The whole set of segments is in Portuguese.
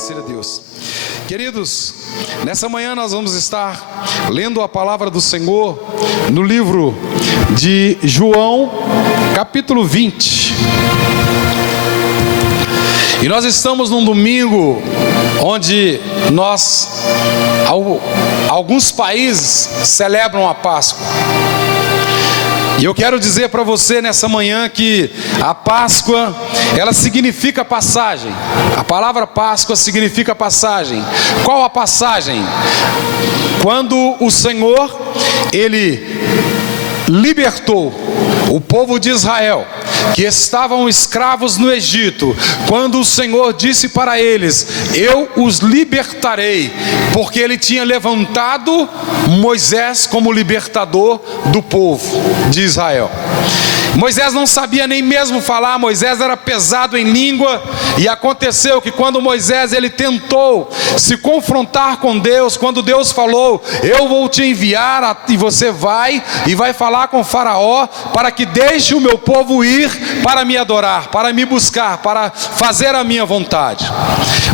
seja Deus. Queridos, nessa manhã nós vamos estar lendo a palavra do Senhor no livro de João, capítulo 20. E nós estamos num domingo onde alguns países celebram a Páscoa. E eu quero dizer para você nessa manhã que a Páscoa, ela significa passagem. A palavra Páscoa significa passagem. Qual a passagem? Quando o Senhor, Ele libertou o povo de Israel, que estavam escravos no Egito, quando o Senhor disse para eles: eu os libertarei, porque Ele tinha levantado Moisés como libertador do povo de Israel. Moisés não sabia nem mesmo falar, Moisés era pesado em língua, e aconteceu que quando Moisés ele tentou se confrontar com Deus, quando Deus falou: eu vou te enviar e você vai falar com Faraó para que deixe o meu povo ir para me adorar, para me buscar, para fazer a minha vontade.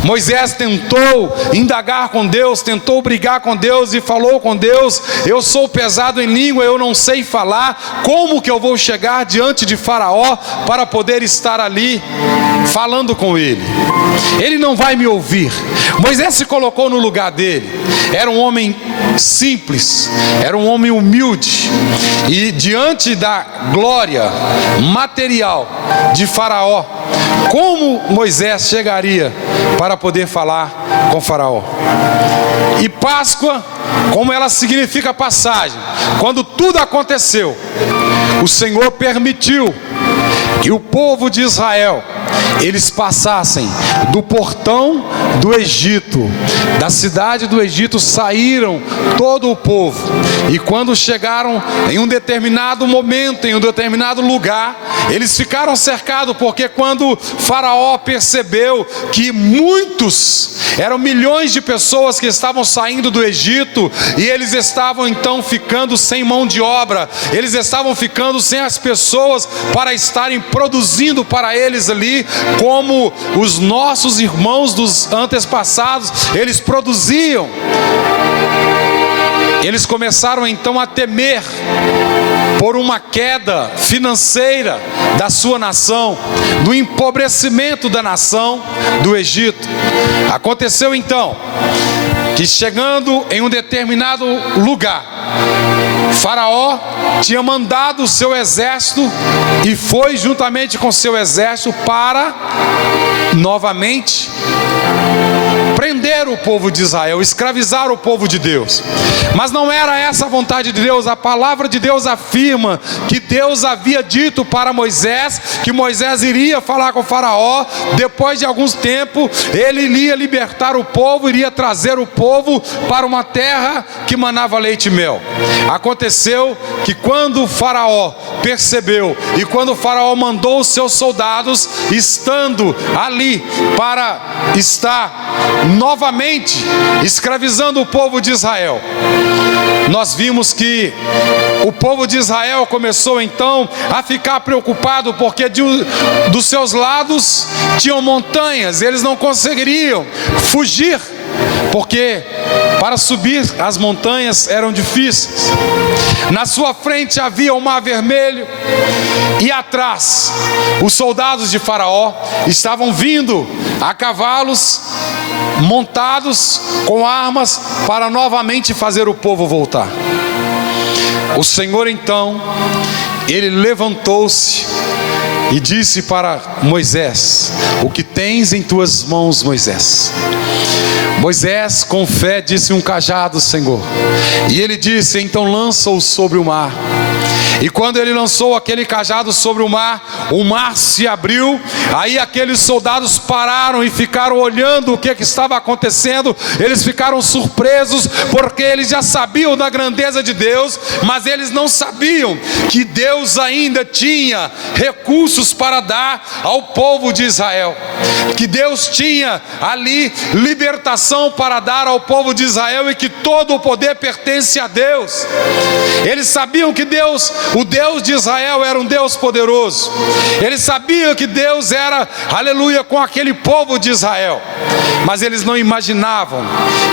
Moisés tentou indagar com Deus, tentou brigar com Deus e falou com Deus: eu sou pesado em língua, eu não sei falar, como que eu vou chegar diante de Faraó para poder estar ali falando com ele? Ele não vai me ouvir. Moisés se colocou no lugar dele. Era um homem simples, era um homem humilde, e diante da glória material de Faraó, como Moisés chegaria para poder falar com Faraó? E Páscoa, como ela significa passagem, quando tudo aconteceu, o Senhor permitiu que o povo de Israel, eles passassem do portão do Egito, da cidade do Egito, saíram todo o povo, e quando chegaram em um determinado momento, em um determinado lugar, eles ficaram cercados, porque quando Faraó percebeu que eram milhões de pessoas que estavam saindo do Egito, e eles estavam então ficando sem mão de obra, eles estavam ficando sem as pessoas para estarem produzindo para eles ali, como os nossos irmãos dos antepassados, eles produziam. Eles começaram então a temer por uma queda financeira da sua nação, do empobrecimento da nação do Egito. Aconteceu então que, chegando em um determinado lugar, Faraó tinha mandado o seu exército, e foi juntamente com seu exército para novamente prender o povo de Israel, escravizar o povo de Deus. Mas não era essa a vontade de Deus. A palavra de Deus afirma que Deus havia dito para Moisés que Moisés iria falar com Faraó. Depois de alguns tempos, ele iria libertar o povo, iria trazer o povo para uma terra que manava leite e mel. Aconteceu que quando o Faraó percebeu, e quando o Faraó mandou os seus soldados, estando ali para estar novamente escravizando o povo de Israel, nós vimos que o povo de Israel começou então a ficar preocupado, porque dos seus lados tinham montanhas, eles não conseguiriam fugir, porque para subir as montanhas eram difíceis. Na sua frente havia o Mar Vermelho, e atrás os soldados de Faraó estavam vindo a cavalos, montados com armas, para novamente fazer o povo voltar. O Senhor então, ele levantou-se e disse para Moisés: o que tens em tuas mãos, Moisés? Moisés, com fé, disse: um cajado, Senhor. E ele disse: então lança-o sobre o mar. E quando ele lançou aquele cajado sobre o mar se abriu. Aí aqueles soldados pararam e ficaram olhando o que estava acontecendo. Eles ficaram surpresos, porque eles já sabiam da grandeza de Deus, mas eles não sabiam que Deus ainda tinha recursos para dar ao povo de Israel, que Deus tinha ali libertação para dar ao povo de Israel, e que todo o poder pertence a Deus. Eles sabiam que Deus o Deus de Israel era um Deus poderoso. Eles sabiam que Deus era, aleluia, com aquele povo de Israel. Mas eles não imaginavam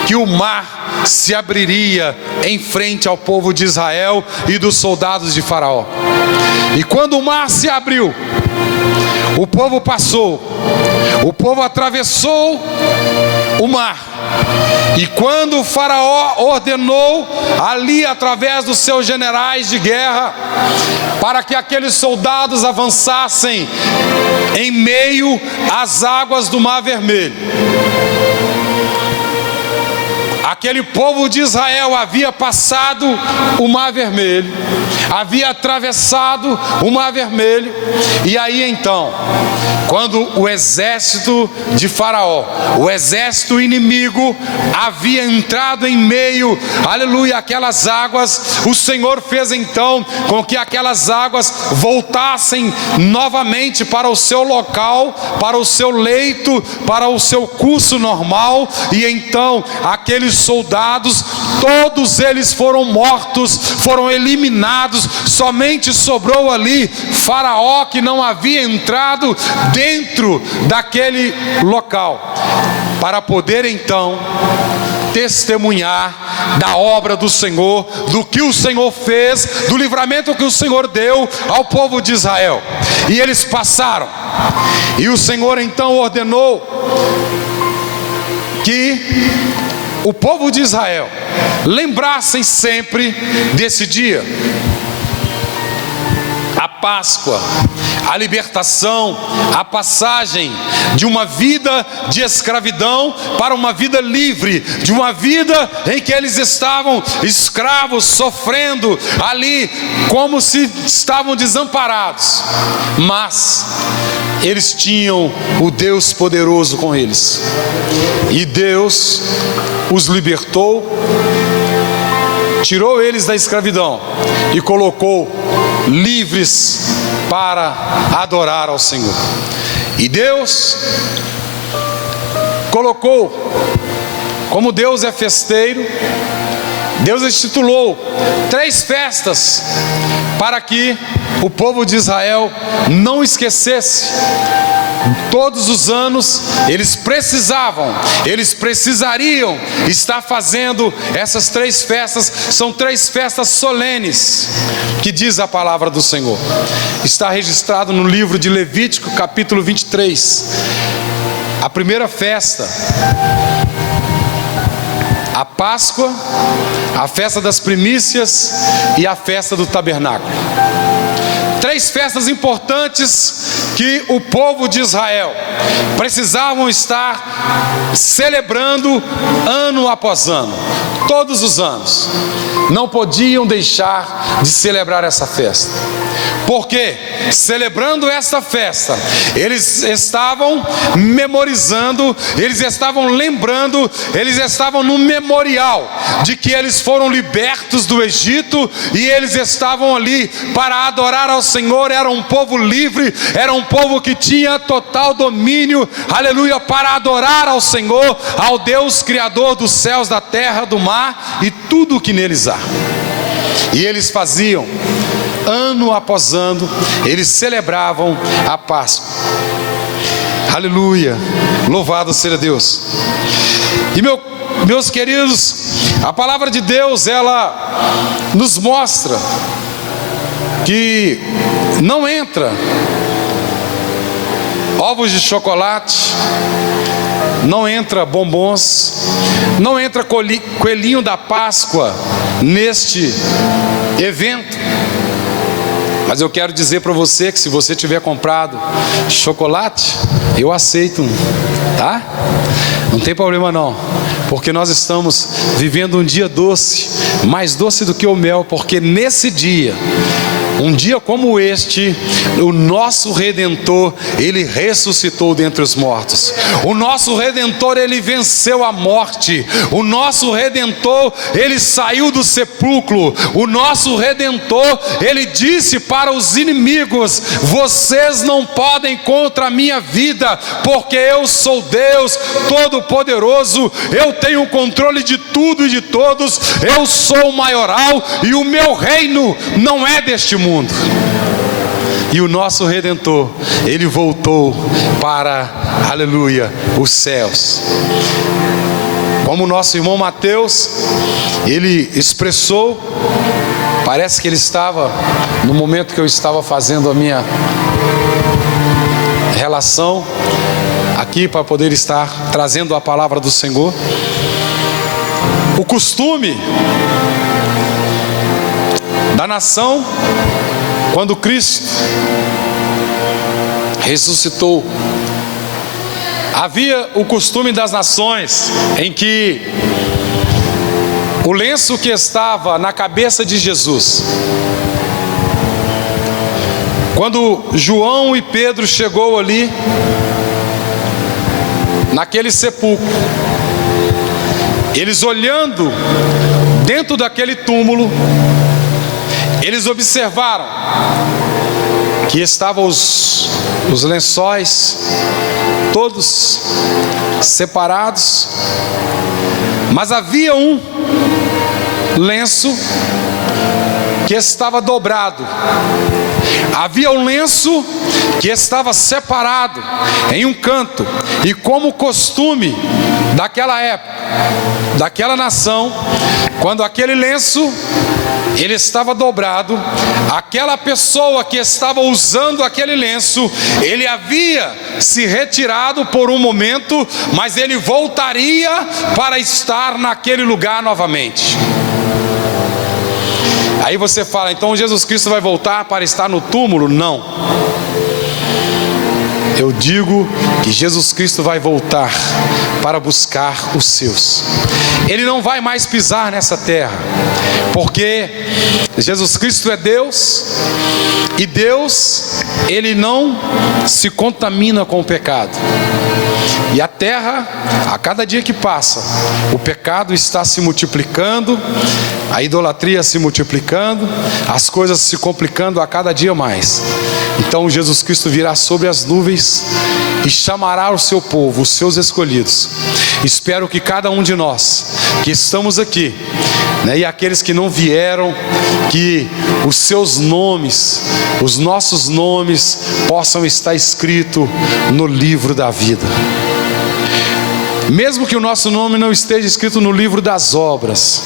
que o mar se abriria em frente ao povo de Israel e dos soldados de Faraó. E quando o mar se abriu, o povo passou, o povo atravessou o mar. E quando o Faraó ordenou ali através dos seus generais de guerra para que aqueles soldados avançassem em meio às águas do Mar Vermelho, aquele povo de Israel havia passado o Mar Vermelho, havia atravessado o Mar Vermelho. E aí então, quando o exército de Faraó, o exército inimigo, havia entrado em meio, aleluia, aquelas águas, o Senhor fez então com que aquelas águas voltassem novamente para o seu local, para o seu leito, para o seu curso normal. E então aqueles soldados, todos eles foram mortos, foram eliminados. Somente sobrou ali Faraó, que não havia entrado dentro daquele local, para poder então testemunhar da obra do Senhor, do que o Senhor fez, do livramento que o Senhor deu ao povo de Israel. E eles passaram, e o Senhor então ordenou que o povo de Israel lembrassem sempre desse dia. A Páscoa, a libertação, a passagem de uma vida de escravidão para uma vida livre, de uma vida em que eles estavam escravos, sofrendo ali, como se estavam desamparados. Mas eles tinham o Deus poderoso com eles, e Deus os libertou, tirou eles da escravidão e colocou livres para adorar ao Senhor. E Deus colocou, como Deus é festeiro, Deus estipulou 3 festas para que o povo de Israel não esquecesse. Todos os anos eles precisariam estar fazendo essas 3 festas. São 3 festas solenes, que diz a palavra do Senhor. Está registrado no livro de Levítico, capítulo 23. A primeira festa, a Páscoa, a festa das primícias e a festa do tabernáculo. 3 festas importantes que o povo de Israel precisavam estar celebrando ano após ano, todos os anos. Não podiam deixar de celebrar essa festa, porque celebrando esta festa, eles estavam memorizando, eles estavam lembrando, eles estavam no memorial de que eles foram libertos do Egito, e eles estavam ali para adorar ao Senhor. Era um povo livre, era um povo que tinha total domínio, aleluia, para adorar ao Senhor, ao Deus Criador dos céus, da terra, do mar e tudo o que neles há. E eles faziam, ano após ano, eles celebravam a Páscoa. Aleluia, louvado seja Deus. E meus queridos, a palavra de Deus, ela nos mostra que não entra ovos de chocolate, não entra bombons, não entra coelhinho da Páscoa neste evento. Mas eu quero dizer para você que se você tiver comprado chocolate, eu aceito um, tá? Não tem problema não, porque nós estamos vivendo um dia doce, mais doce do que o mel, porque nesse dia, um dia como este, o nosso Redentor, Ele ressuscitou dentre os mortos. O nosso Redentor, Ele venceu a morte. O nosso Redentor, Ele saiu do sepulcro. O nosso Redentor, Ele disse para os inimigos: vocês não podem contra a minha vida, porque eu sou Deus Todo-Poderoso. Eu tenho o controle de tudo e de todos. Eu sou o maioral, e o meu reino não é deste mundo. mundo. E o nosso Redentor, ele voltou para, aleluia, os céus. Como o nosso irmão Mateus, ele expressou, parece que ele estava, no momento que eu estava fazendo a minha relação aqui para poder estar trazendo a palavra do Senhor. O costume da nação, quando Cristo ressuscitou, havia o costume das nações em que o lenço que estava na cabeça de Jesus, quando João e Pedro chegou ali naquele sepulcro, eles olhando dentro daquele túmulo, eles observaram que estavam os lençóis todos separados, mas havia um lenço que estava dobrado. Havia um lenço que estava separado em um canto, e como costume daquela época, daquela nação, quando aquele lenço ele estava dobrado, aquela pessoa que estava usando aquele lenço, ele havia se retirado por um momento, mas ele voltaria para estar naquele lugar novamente. Aí você fala, então Jesus Cristo vai voltar para estar no túmulo? Não. Eu digo que Jesus Cristo vai voltar para buscar os seus. Ele não vai mais pisar nessa terra, porque Jesus Cristo é Deus, e Deus, ele não se contamina com o pecado. E a terra, a cada dia que passa, o pecado está se multiplicando, a idolatria se multiplicando, as coisas se complicando a cada dia mais. Então Jesus Cristo virá sobre as nuvens e chamará o seu povo, os seus escolhidos. Espero que cada um de nós que estamos aqui, e aqueles que não vieram, que os seus nomes, os nossos nomes possam estar escritos no livro da vida. Mesmo que o nosso nome não esteja escrito no livro das obras,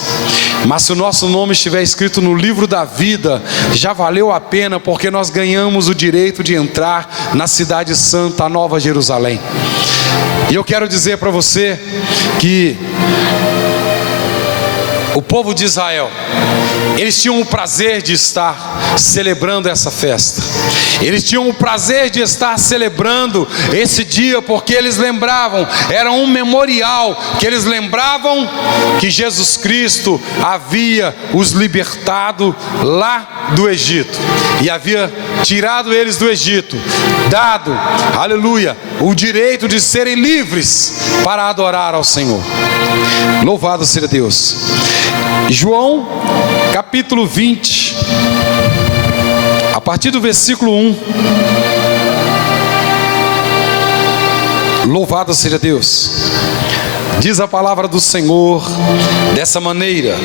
mas se o nosso nome estiver escrito no livro da vida, já valeu a pena, porque nós ganhamos o direito de entrar na cidade santa, a Nova Jerusalém. E eu quero dizer para você que o povo de Israel, eles tinham o prazer de estar celebrando essa festa. Eles tinham o prazer de estar celebrando esse dia, porque eles lembravam, era um memorial, que eles lembravam que Jesus Cristo havia os libertado lá do Egito, e havia tirado eles do Egito, dado, aleluia, o direito de serem livres para adorar ao Senhor. Louvado seja Deus. João capítulo 20, a partir do versículo 1. Louvado seja Deus. Diz a palavra do Senhor dessa maneira: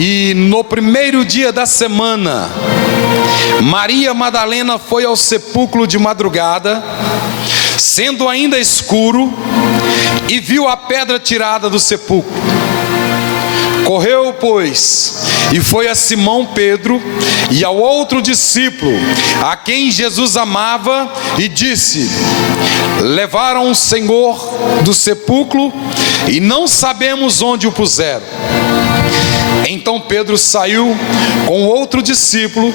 e no primeiro dia da semana, Maria Madalena foi ao sepulcro de madrugada, sendo ainda escuro, e viu a pedra tirada do sepulcro. Correu, pois, e foi a Simão Pedro e ao outro discípulo, a quem Jesus amava, e disse: levaram o Senhor do sepulcro e não sabemos onde o puseram. Então Pedro saiu com outro discípulo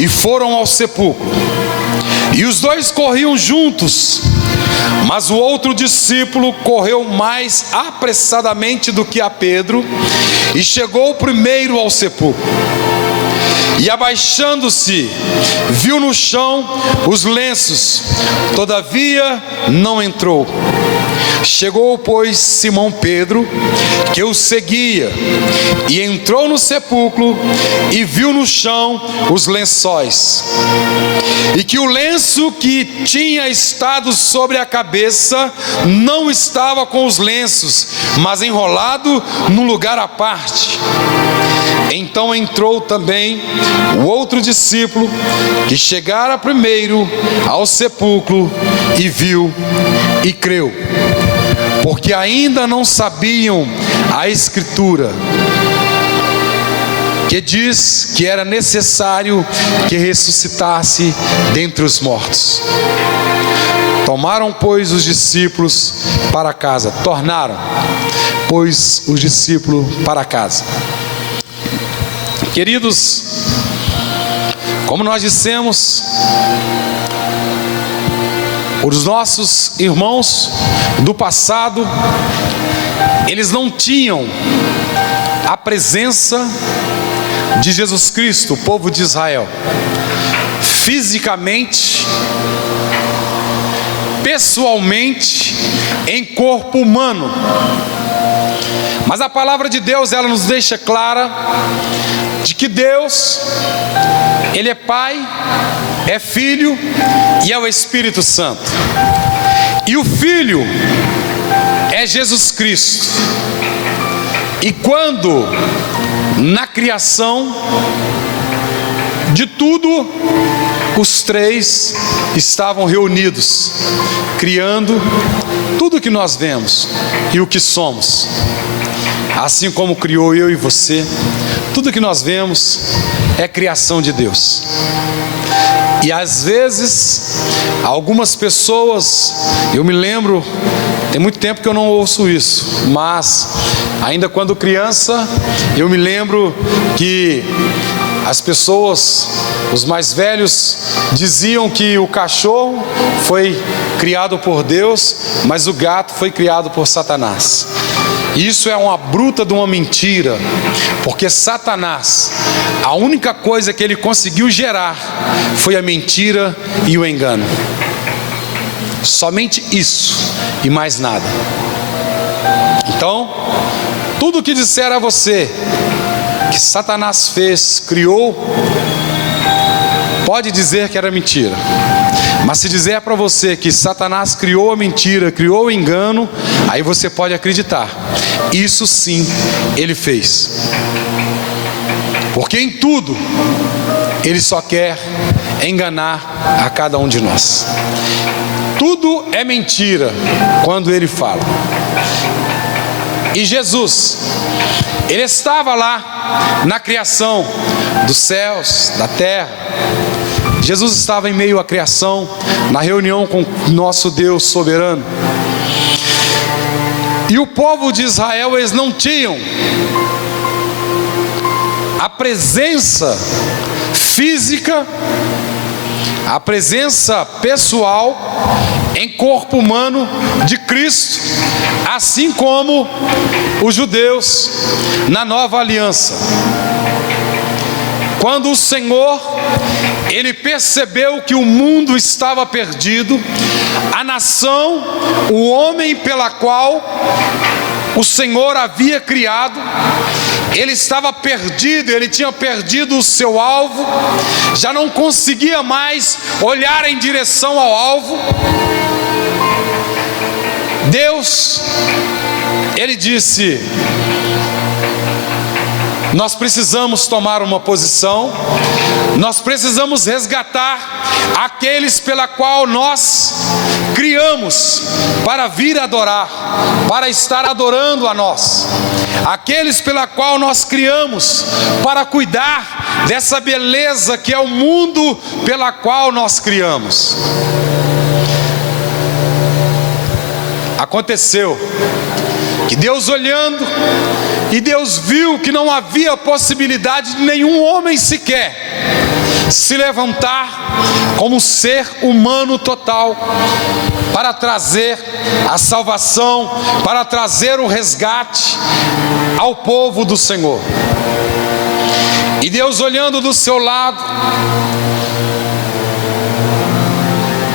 e foram ao sepulcro. E os dois corriam juntos, mas o outro discípulo correu mais apressadamente do que a Pedro, e chegou primeiro ao sepulcro. E abaixando-se, viu no chão os lenços, todavia não entrou. Chegou, pois, Simão Pedro, que o seguia, e entrou no sepulcro, e viu no chão os lençóis, e que o lenço que tinha estado sobre a cabeça não estava com os lenços, mas enrolado num lugar à parte. Então entrou também o outro discípulo, que chegara primeiro ao sepulcro, e viu e creu, porque ainda não sabiam a Escritura, que diz que era necessário que ressuscitasse dentre os mortos. Tornaram, pois, os discípulos para casa. Queridos, como nós dissemos, os nossos irmãos do passado, eles não tinham a presença de Jesus Cristo, o povo de Israel, fisicamente, pessoalmente, em corpo humano. Mas a palavra de Deus, ela nos deixa clara de que Deus, Ele é Pai, é Filho e é o Espírito Santo. E o Filho é Jesus Cristo. E quando na criação de tudo, os três estavam reunidos, criando tudo que nós vemos e o que somos. Assim como criou eu e você, tudo que nós vemos é criação de Deus. E às vezes, algumas pessoas, eu me lembro, tem muito tempo que eu não ouço isso, mas ainda quando criança, eu me lembro que as pessoas, os mais velhos, diziam que o cachorro foi criado por Deus, mas o gato foi criado por Satanás. Isso é uma bruta de uma mentira, porque Satanás, a única coisa que ele conseguiu gerar foi a mentira e o engano. Somente isso e mais nada. Então, tudo que disser a você que Satanás fez, criou, pode dizer que era mentira. Mas se dizer para você que Satanás criou a mentira, criou o engano, aí você pode acreditar. Isso sim ele fez. Porque em tudo ele só quer enganar a cada um de nós. Tudo é mentira quando ele fala. E Jesus, ele estava lá na criação dos céus, da terra. Jesus estava em meio à criação, na reunião com nosso Deus soberano. E o povo de Israel, eles não tinham a presença física, a presença pessoal em corpo humano de Cristo, assim como os judeus na nova aliança. Quando o Senhor, ele percebeu que o mundo estava perdido, a nação, o homem pela qual o Senhor havia criado, ele estava perdido, ele tinha perdido o seu alvo, já não conseguia mais olhar em direção ao alvo. Deus, ele disse: nós precisamos tomar uma posição, nós precisamos resgatar aqueles pela qual nós criamos para vir adorar, para estar adorando a nós, aqueles pela qual nós criamos para cuidar dessa beleza que é o mundo pela qual nós criamos. Aconteceu que Deus olhando, e Deus viu que não havia possibilidade de nenhum homem sequer se levantar como ser humano total para trazer a salvação, para trazer o resgate ao povo do Senhor. E Deus olhando do seu lado,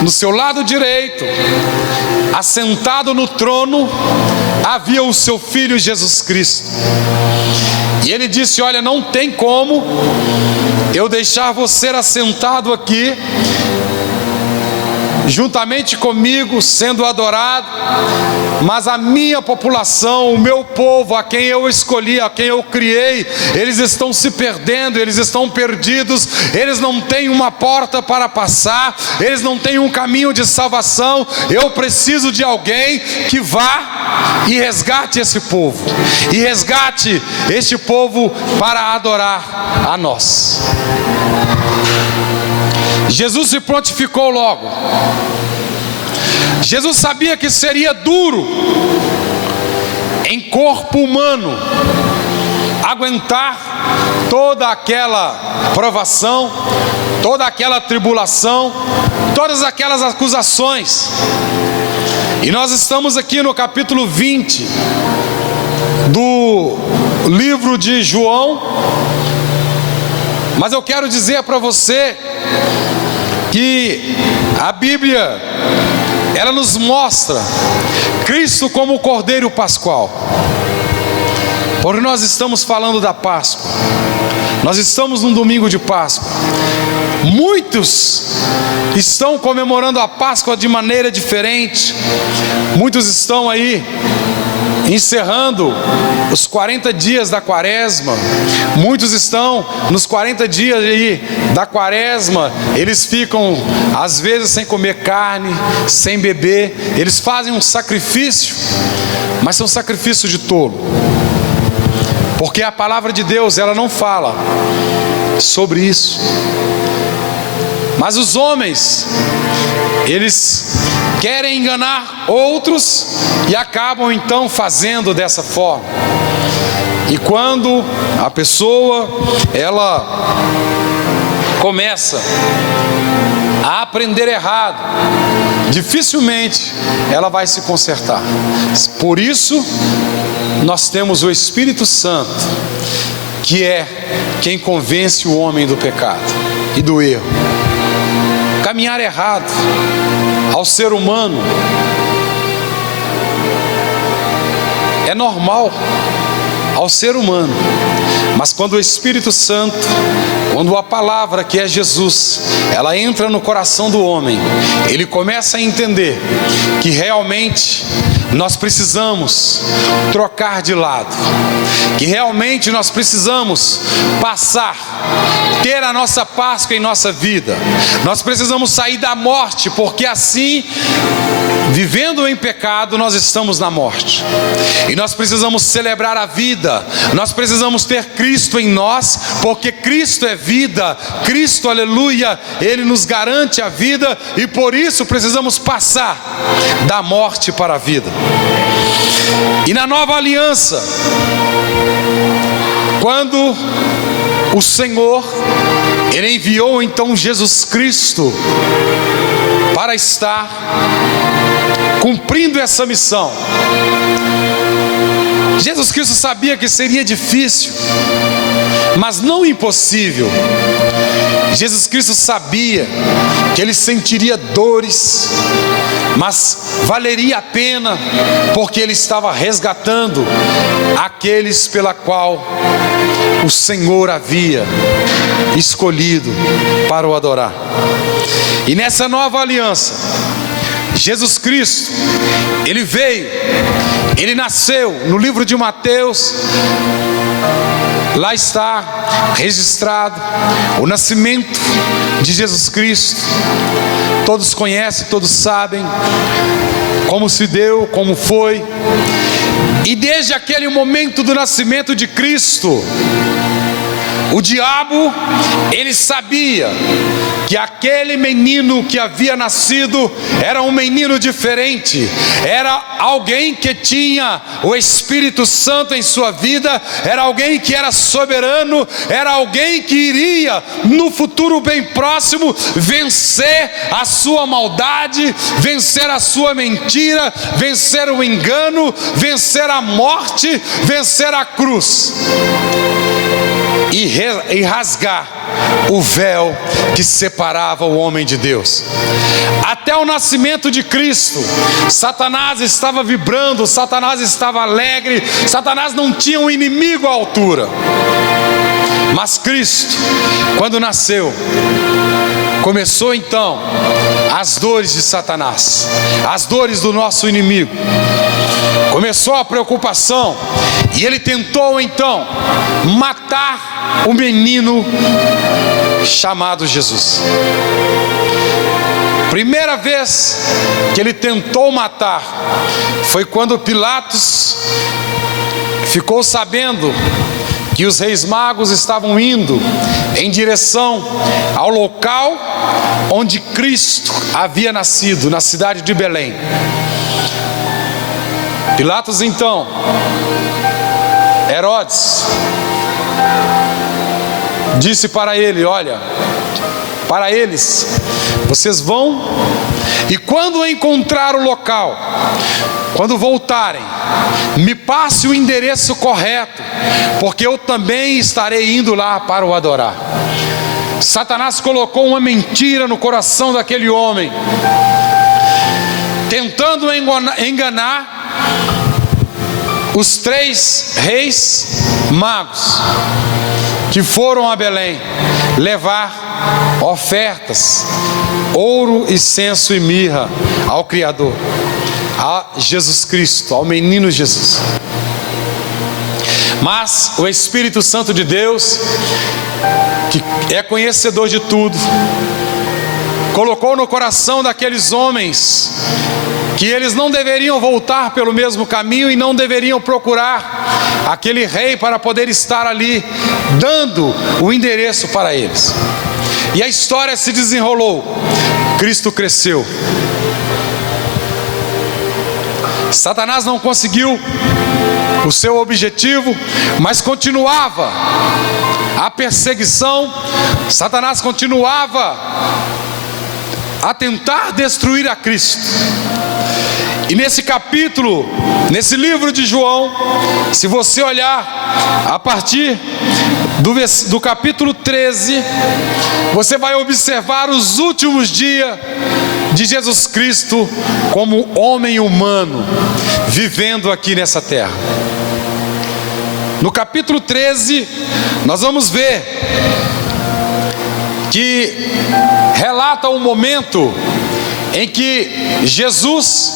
no seu lado direito, assentado no trono, havia o seu Filho Jesus Cristo. E ele disse: olha, não tem como eu deixar você assentado aqui juntamente comigo, sendo adorado, mas a minha população, o meu povo, a quem eu escolhi, a quem eu criei, eles estão se perdendo, eles estão perdidos, eles não têm uma porta para passar, eles não têm um caminho de salvação. Eu preciso de alguém que vá e resgate esse povo, e resgate este povo para adorar a nós. Jesus se prontificou logo. Jesus sabia que seria duro em corpo humano aguentar toda aquela provação, toda aquela tribulação, todas aquelas acusações. E nós estamos aqui no capítulo 20 do livro de João, mas eu quero dizer para você que a Bíblia, ela nos mostra Cristo como o Cordeiro Pascual. Porque nós estamos falando da Páscoa, nós estamos num domingo de Páscoa. Muitos estão comemorando a Páscoa de maneira diferente. Muitos estão aí encerrando os 40 dias da quaresma. Muitos estão nos 40 dias aí da quaresma, eles ficam às vezes sem comer carne, sem beber. Eles fazem um sacrifício, mas é um sacrifício de tolo, porque a palavra de Deus, ela não fala sobre isso. Mas os homens, eles querem enganar outros e acabam então fazendo dessa forma. E quando a pessoa, ela começa a aprender errado, dificilmente ela vai se consertar. Por isso, nós temos o Espírito Santo, que é quem convence o homem do pecado e do erro. Caminhar errado ao ser humano é normal ao ser humano, mas quando o Espírito Santo, quando a palavra que é Jesus, ela entra no coração do homem, ele começa a entender que realmente nós precisamos trocar de lado, que realmente nós precisamos passar, ter a nossa Páscoa em nossa vida. Nós precisamos sair da morte, porque assim, vivendo em pecado, nós estamos na morte. E nós precisamos celebrar a vida. Nós precisamos ter Cristo em nós, porque Cristo é vida. Cristo, aleluia, Ele nos garante a vida, e por isso precisamos passar da morte para a vida. E na nova aliança, quando o Senhor, Ele enviou então Jesus Cristo para estar cumprindo essa missão. Jesus Cristo sabia que seria difícil, mas não impossível. Jesus Cristo sabia que Ele sentiria dores, mas valeria a pena, porque Ele estava resgatando aqueles pela qual o Senhor havia escolhido para o adorar. E nessa nova aliança, Jesus Cristo, Ele veio, Ele nasceu. No livro de Mateus, lá está registrado o nascimento de Jesus Cristo. Todos conhecem, todos sabem como se deu, como foi. E desde aquele momento do nascimento de Cristo, o diabo, ele sabia que aquele menino que havia nascido era um menino diferente, era alguém que tinha o Espírito Santo em sua vida, era alguém que era soberano, era alguém que iria no futuro bem próximo vencer a sua maldade, vencer a sua mentira, vencer o engano, vencer a morte, vencer a cruz e rasgar o véu que separava o homem de Deus. Até o nascimento de Cristo, Satanás estava vibrando, Satanás estava alegre, Satanás não tinha um inimigo à altura. Mas Cristo, quando nasceu, começou então as dores de Satanás, as dores do nosso inimigo. Começou a preocupação e ele tentou então matar o menino chamado Jesus. Primeira vez que ele tentou matar foi quando Pilatos ficou sabendo que os reis magos estavam indo em direção ao local onde Cristo havia nascido, na cidade de Belém. Pilatos então, Herodes, disse para ele: olha, para eles, vocês vão, e quando encontrar o local, quando voltarem, me passe o endereço correto, porque eu também estarei indo lá para o adorar. Satanás colocou uma mentira no coração daquele homem, tentando enganar os 3 reis magos que foram a Belém levar ofertas, ouro, incenso e mirra ao Criador, a Jesus Cristo, ao menino Jesus. Mas o Espírito Santo de Deus, que é conhecedor de tudo, colocou no coração daqueles homens que eles não deveriam voltar pelo mesmo caminho e não deveriam procurar aquele rei para poder estar ali dando o endereço para eles. E a história se desenrolou. Cristo cresceu. Satanás não conseguiu o seu objetivo, mas continuava a perseguição. Satanás continuava a tentar destruir a Cristo. E nesse capítulo, nesse livro de João, se você olhar a partir do capítulo 13, você vai observar os últimos dias de Jesus Cristo como homem humano, vivendo aqui nessa terra. No capítulo 13, nós vamos ver que relata um momento em que Jesus,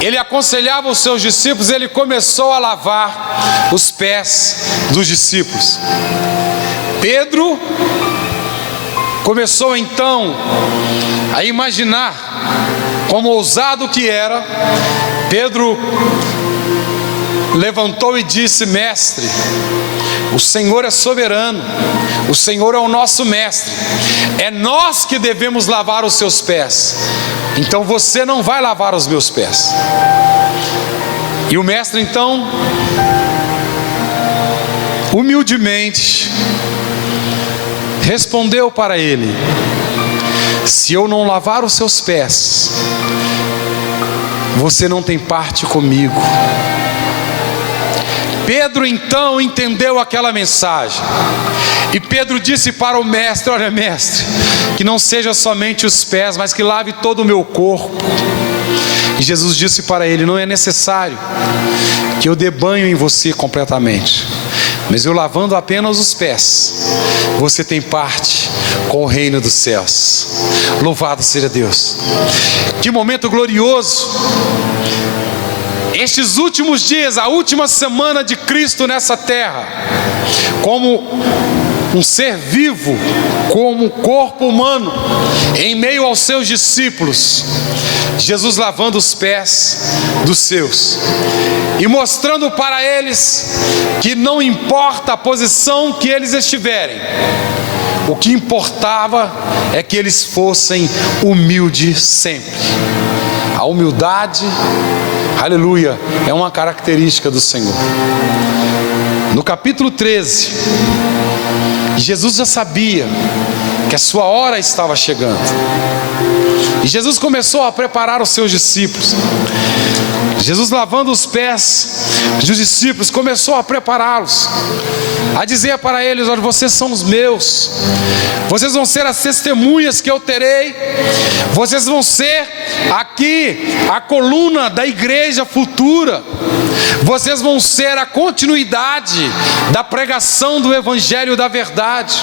ele aconselhava os seus discípulos, ele começou a lavar os pés dos discípulos. Pedro começou então a imaginar, como ousado que era, Pedro levantou e disse: mestre, o Senhor é soberano, o Senhor é o nosso mestre, é nós que devemos lavar os seus pés, então você não vai lavar os meus pés. E o mestre então, humildemente, respondeu para ele: se eu não lavar os seus pés, você não tem parte comigo. Pedro então entendeu aquela mensagem, e Pedro disse para o mestre: olha, mestre, que não seja somente os pés, mas que lave todo o meu corpo. E Jesus disse para ele: não é necessário que eu dê banho em você completamente, mas eu lavando apenas os pés, você tem parte com o reino dos céus. Louvado seja Deus. Que momento glorioso! Estes últimos dias, a última semana de Cristo nessa terra, como um ser vivo, como um corpo humano, em meio aos seus discípulos, Jesus lavando os pés dos seus e mostrando para eles que não importa a posição que eles estiverem, o que importava é que eles fossem humildes sempre. A humildade, aleluia, é uma característica do Senhor. No capítulo 13, Jesus já sabia que a sua hora estava chegando, e Jesus começou a preparar os seus discípulos. Jesus, lavando os pés dos discípulos, começou a prepará-los, a dizer para eles: olha, vocês são os meus, vocês vão ser as testemunhas que eu terei, vocês vão ser aqui a coluna da igreja futura, vocês vão ser a continuidade da pregação do evangelho da verdade,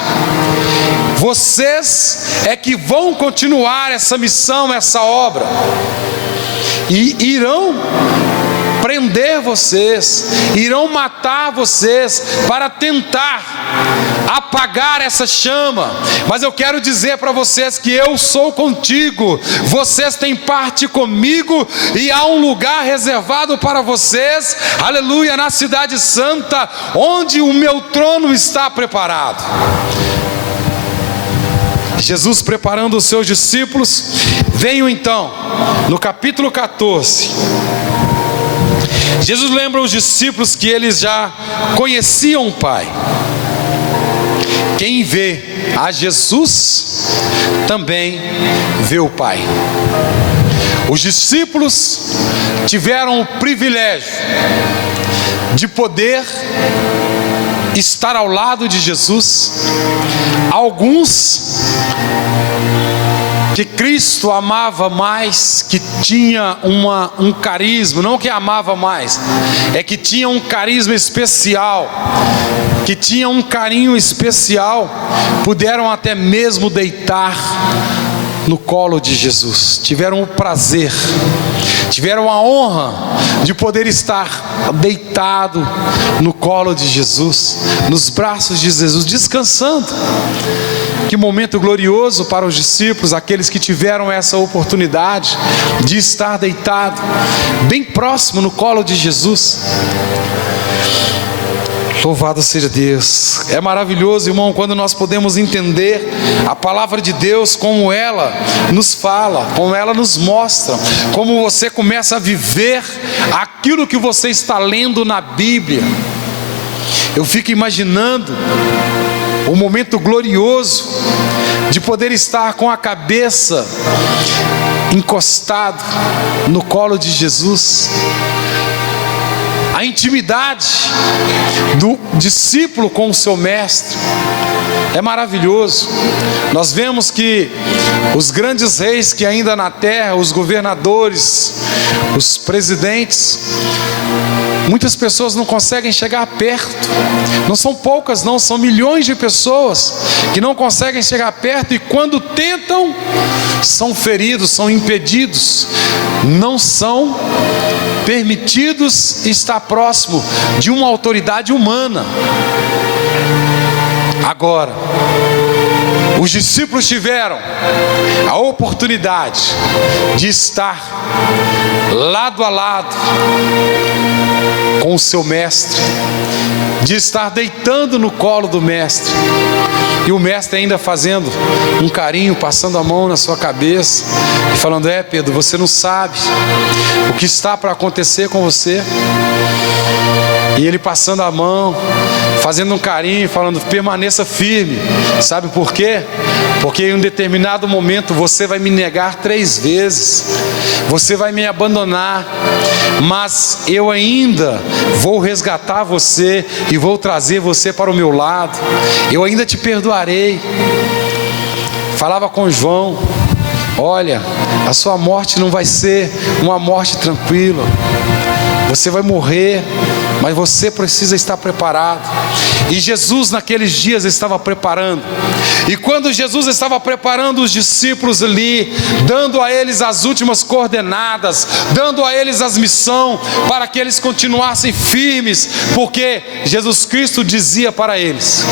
vocês é que vão continuar essa missão, essa obra, e irão prender vocês, irão matar vocês para tentar apagar essa chama. Mas eu quero dizer para vocês que eu sou contigo, vocês têm parte comigo, e há um lugar reservado para vocês, aleluia, na cidade santa, onde o meu trono está preparado. Jesus preparando os seus discípulos. Venho então no capítulo 14. Jesus lembra os discípulos que eles já conheciam o Pai. Quem vê a Jesus também vê o Pai. Os discípulos tiveram o privilégio de poder estar ao lado de Jesus. Alguns que Cristo amava mais, que tinha um carisma, não que amava mais, é que tinha um carisma especial, que tinha um carinho especial, puderam até mesmo deitar no colo de Jesus, tiveram o prazer, tiveram a honra de poder estar deitado no colo de Jesus, nos braços de Jesus, descansando. Que momento glorioso para os discípulos, aqueles que tiveram essa oportunidade de estar deitado, bem próximo no colo de Jesus. Louvado seja Deus. É maravilhoso, irmão, quando nós podemos entender a palavra de Deus, como ela nos fala, como ela nos mostra, como você começa a viver aquilo que você está lendo na Bíblia. Eu fico imaginando o momento glorioso de poder estar com a cabeça encostado no colo de Jesus. A intimidade do discípulo com o seu mestre é maravilhoso. Nós vemos que os grandes reis que ainda na terra, os governadores, os presidentes, muitas pessoas não conseguem chegar perto. Não são poucas não, são milhões de pessoas que não conseguem chegar perto, e quando tentam, são feridos, são impedidos, não são permitidos estar próximo de uma autoridade humana. Agora, os discípulos tiveram a oportunidade de estar lado a lado com o seu mestre, de estar deitando no colo do mestre, e o mestre ainda fazendo um carinho, passando a mão na sua cabeça e falando: Pedro, você não sabe o que está para acontecer com você. E ele passando a mão, fazendo um carinho, falando: permaneça firme. Sabe por quê? Porque em um determinado momento você vai me negar 3 vezes, você vai me abandonar, mas eu ainda vou resgatar você e vou trazer você para o meu lado. Eu ainda te perdoarei. Falava com João: olha, a sua morte não vai ser uma morte tranquila, você vai morrer, mas você precisa estar preparado. E Jesus naqueles dias estava preparando. E quando Jesus estava preparando os discípulos ali, dando a eles as últimas coordenadas, dando a eles as missões, para que eles continuassem firmes, porque Jesus Cristo dizia para eles: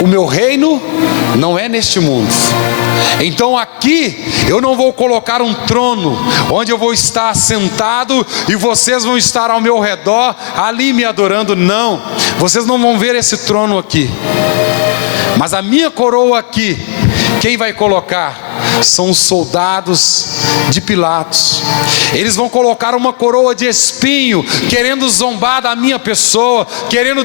o meu reino não é neste mundo. Então aqui eu não vou colocar um trono onde eu vou estar sentado e vocês vão estar ao meu redor ali me adorando. Não, vocês não vão ver esse trono aqui, mas a minha coroa aqui, quem vai colocar são os soldados de Pilatos. Eles vão colocar uma coroa de espinho, querendo zombar da minha pessoa, querendo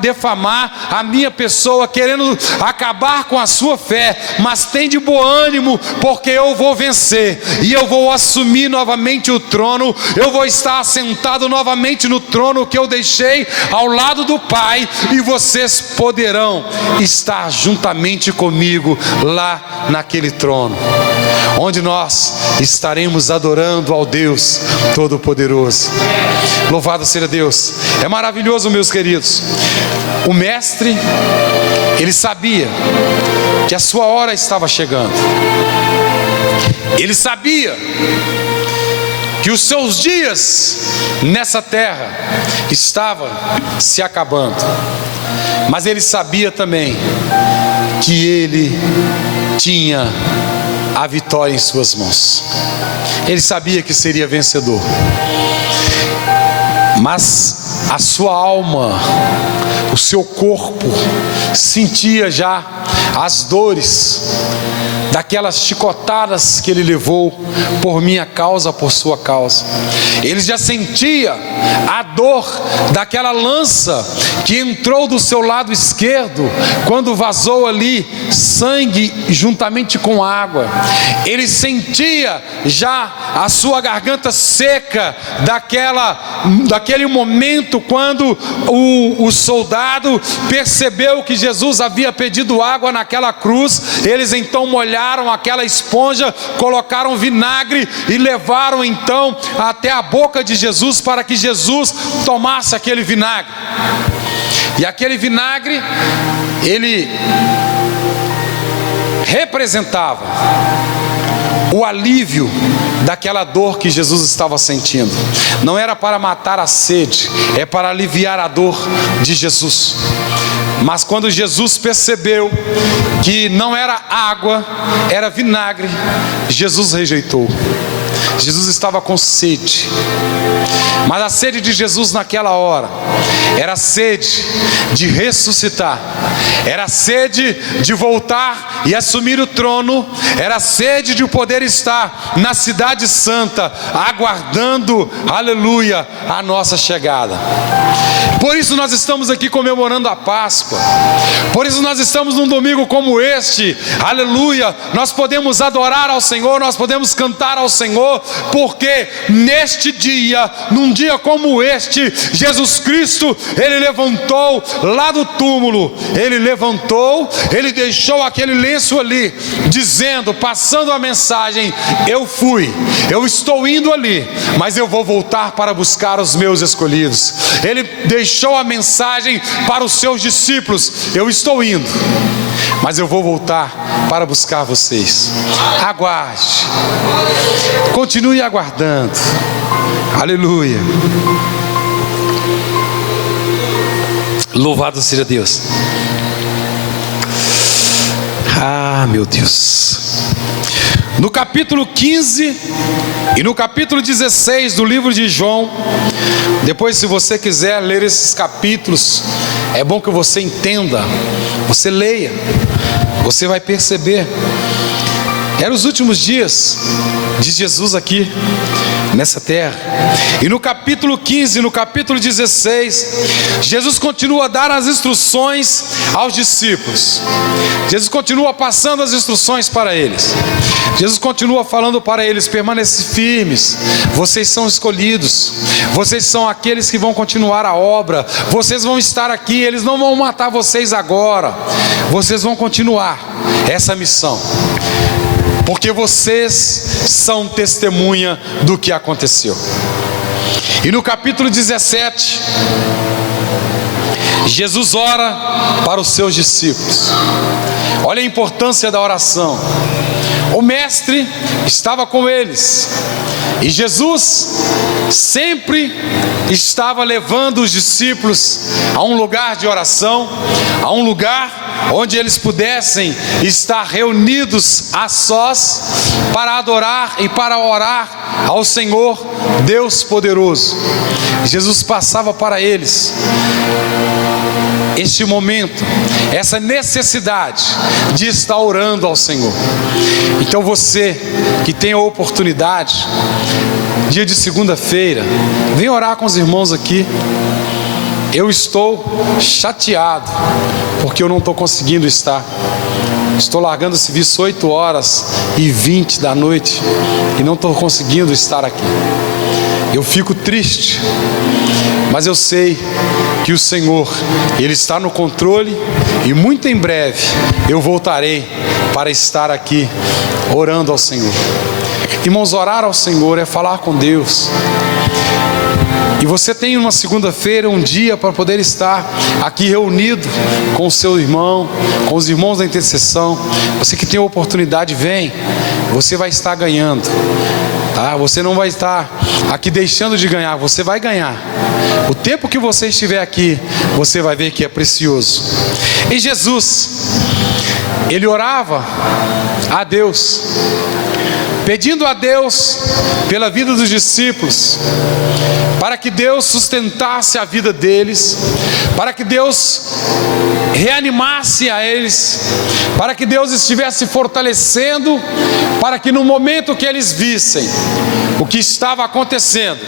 defamar a minha pessoa, querendo acabar com a sua fé. Mas tem de bom ânimo, porque eu vou vencer, e eu vou assumir novamente o trono. Eu vou estar assentado novamente no trono que eu deixei ao lado do Pai, e vocês poderão estar juntamente comigo lá naquele trono, onde nós estaremos adorando ao Deus Todo-Poderoso. Louvado seja Deus. É maravilhoso, meus queridos. O mestre, ele sabia que a sua hora estava chegando. Ele sabia que os seus dias nessa terra estavam se acabando. Mas ele sabia também que ele tinha a vitória em suas mãos. Ele sabia que seria vencedor. Mas a sua alma, o seu corpo sentia já as dores daquelas chicotadas que ele levou por minha causa, por sua causa. Ele já sentia a dor daquela lança que entrou do seu lado esquerdo, quando vazou ali sangue juntamente com água. Ele sentia já a sua garganta seca daquele momento quando o soldado percebeu que Jesus havia pedido água naquela cruz. Eles então molharam aquela esponja, colocaram vinagre e levaram então até a boca de Jesus para que Jesus tomasse aquele vinagre. E aquele vinagre, ele representava o alívio daquela dor que Jesus estava sentindo. Não era para matar a sede, é para aliviar a dor de Jesus. Mas quando Jesus percebeu que não era água, era vinagre, Jesus rejeitou. Jesus estava com sede. Mas a sede de Jesus naquela hora era a sede de ressuscitar, era a sede de voltar e assumir o trono, era a sede de poder estar na cidade santa, aguardando, aleluia, a nossa chegada. Por isso nós estamos aqui comemorando a Páscoa. Por isso nós estamos num domingo como este, aleluia. Nós podemos adorar ao Senhor, nós podemos cantar ao Senhor, porque neste dia, num dia como este, Jesus Cristo, Ele levantou lá do túmulo, Ele levantou, Ele deixou aquele lenço ali, dizendo, passando a mensagem: eu estou indo ali, mas eu vou voltar para buscar os meus escolhidos. Ele deixou a mensagem para os seus discípulos: eu estou indo, mas eu vou voltar para buscar vocês. Aguarde, continue aguardando. Aleluia. Louvado seja Deus. Ah, meu Deus. No capítulo 15 e no capítulo 16 do livro de João, depois, se você quiser ler esses capítulos, é bom que você entenda, você leia, você vai perceber. Eram os últimos dias de Jesus aqui nessa terra. E no capítulo 15, no capítulo 16, Jesus continua a dar as instruções aos discípulos. Jesus continua passando as instruções para eles. Jesus continua falando para eles: permaneçam firmes, vocês são escolhidos, vocês são aqueles que vão continuar a obra, vocês vão estar aqui, eles não vão matar vocês agora, vocês vão continuar essa missão, porque vocês são testemunha do que aconteceu. E no capítulo 17, Jesus ora para os seus discípulos. Olha a importância da oração. O mestre estava com eles, e Jesus sempre estava levando os discípulos a um lugar de oração, a um lugar onde eles pudessem estar reunidos a sós para adorar e para orar ao Senhor Deus poderoso. Jesus passava para eles este momento, essa necessidade de estar orando ao Senhor. Então você que tem a oportunidade, dia de segunda-feira, vem orar com os irmãos aqui. Eu estou chateado porque eu não estou conseguindo estar. Estou largando o serviço 8h20 da noite e não estou conseguindo estar aqui. Eu fico triste, mas eu sei que o Senhor, Ele está no controle, e muito em breve eu voltarei para estar aqui orando ao Senhor. Irmãos, orar ao Senhor é falar com Deus. E você tem uma segunda-feira, um dia para poder estar aqui reunido com o seu irmão, com os irmãos da intercessão. Você que tem a oportunidade, vem. Você vai estar ganhando, tá? Você não vai estar aqui deixando de ganhar, você vai ganhar. O tempo que você estiver aqui, você vai ver que é precioso. E Jesus, ele orava a Deus, pedindo a Deus pela vida dos discípulos, para que Deus sustentasse a vida deles, para que Deus reanimasse a eles, para que Deus estivesse fortalecendo, para que no momento que eles vissem o que estava acontecendo,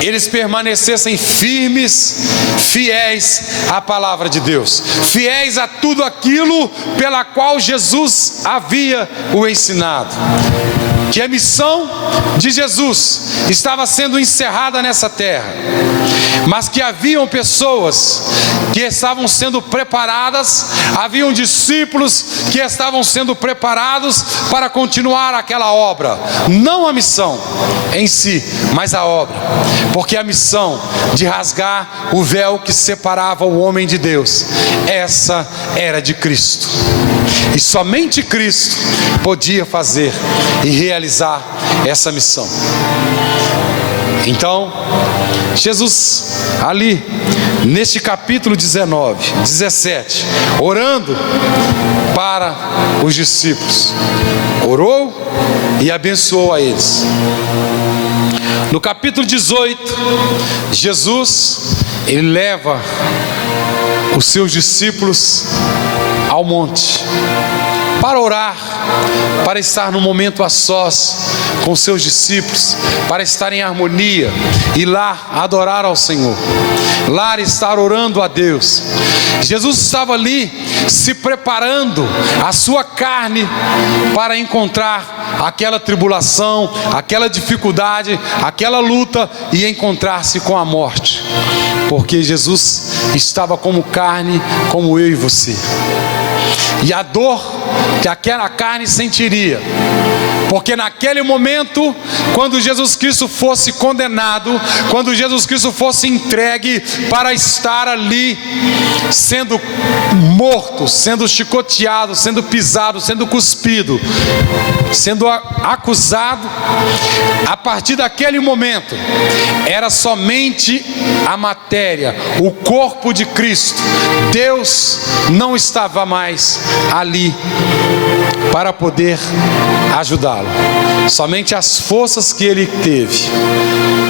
eles permanecessem firmes, fiéis à palavra de Deus, fiéis a tudo aquilo pela qual Jesus havia o ensinado. Que a missão de Jesus estava sendo encerrada nessa terra, mas que haviam pessoas que estavam sendo preparadas, haviam discípulos que estavam sendo preparados para continuar aquela obra, não a missão em si, mas a obra, porque a missão de rasgar o véu que separava o homem de Deus, essa era de Cristo, e somente Cristo podia fazer e realizar essa missão. Então, Jesus ali, neste capítulo 19, 17, orando para os discípulos, orou e abençoou a eles. No capítulo 18, Jesus, ele leva os seus discípulos ao monte para orar, para estar no momento a sós com seus discípulos, para estar em harmonia e lá adorar ao Senhor, lá estar orando a Deus. Jesus estava ali se preparando a sua carne para encontrar aquela tribulação, aquela dificuldade, aquela luta e encontrar-se com a morte, porque Jesus estava como carne, como eu e você. E a dor que aquela carne sentiria, porque naquele momento, quando Jesus Cristo fosse condenado, quando Jesus Cristo fosse entregue para estar ali, sendo morto, sendo chicoteado, sendo pisado, sendo cuspido, sendo acusado, a partir daquele momento, era somente a matéria, o corpo de Cristo. Deus não estava mais ali para poder ajudá-lo, somente as forças que ele teve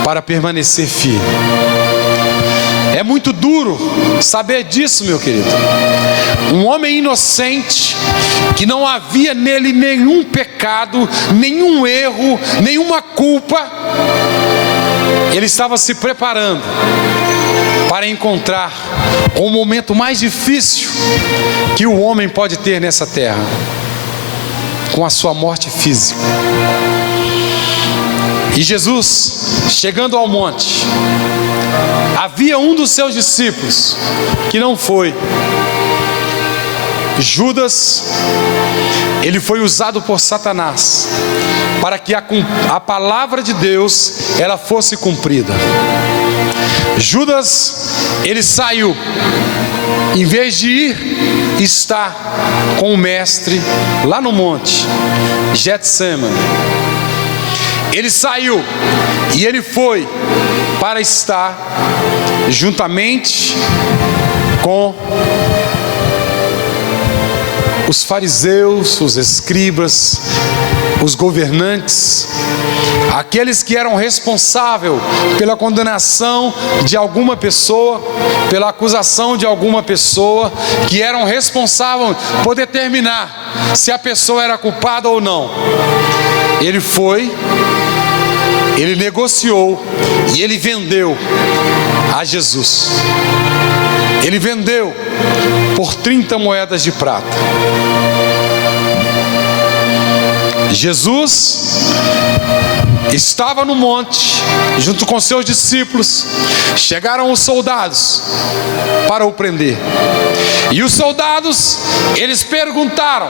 para permanecer firme. É muito duro saber disso, meu querido. Um homem inocente, que não havia nele nenhum pecado, nenhum erro, nenhuma culpa, ele estava se preparando para encontrar o momento mais difícil que o homem pode ter nessa terra, com a sua morte física. E Jesus, chegando ao monte, havia um dos seus discípulos que não foi. Judas, ele foi usado por Satanás para que a palavra de Deus ela fosse cumprida. Judas, ele saiu, em vez de ir estar com o mestre lá no monte Getsemane, ele saiu e ele foi para estar juntamente com os fariseus, os escribas, os governantes, aqueles que eram responsáveis pela condenação de alguma pessoa, pela acusação de alguma pessoa, que eram responsáveis por determinar se a pessoa era culpada ou não. Ele foi, ele negociou e ele vendeu a Jesus. Ele vendeu por 30 moedas de prata. Jesus estava no monte, junto com seus discípulos. Chegaram os soldados para o prender. E os soldados, eles perguntaram,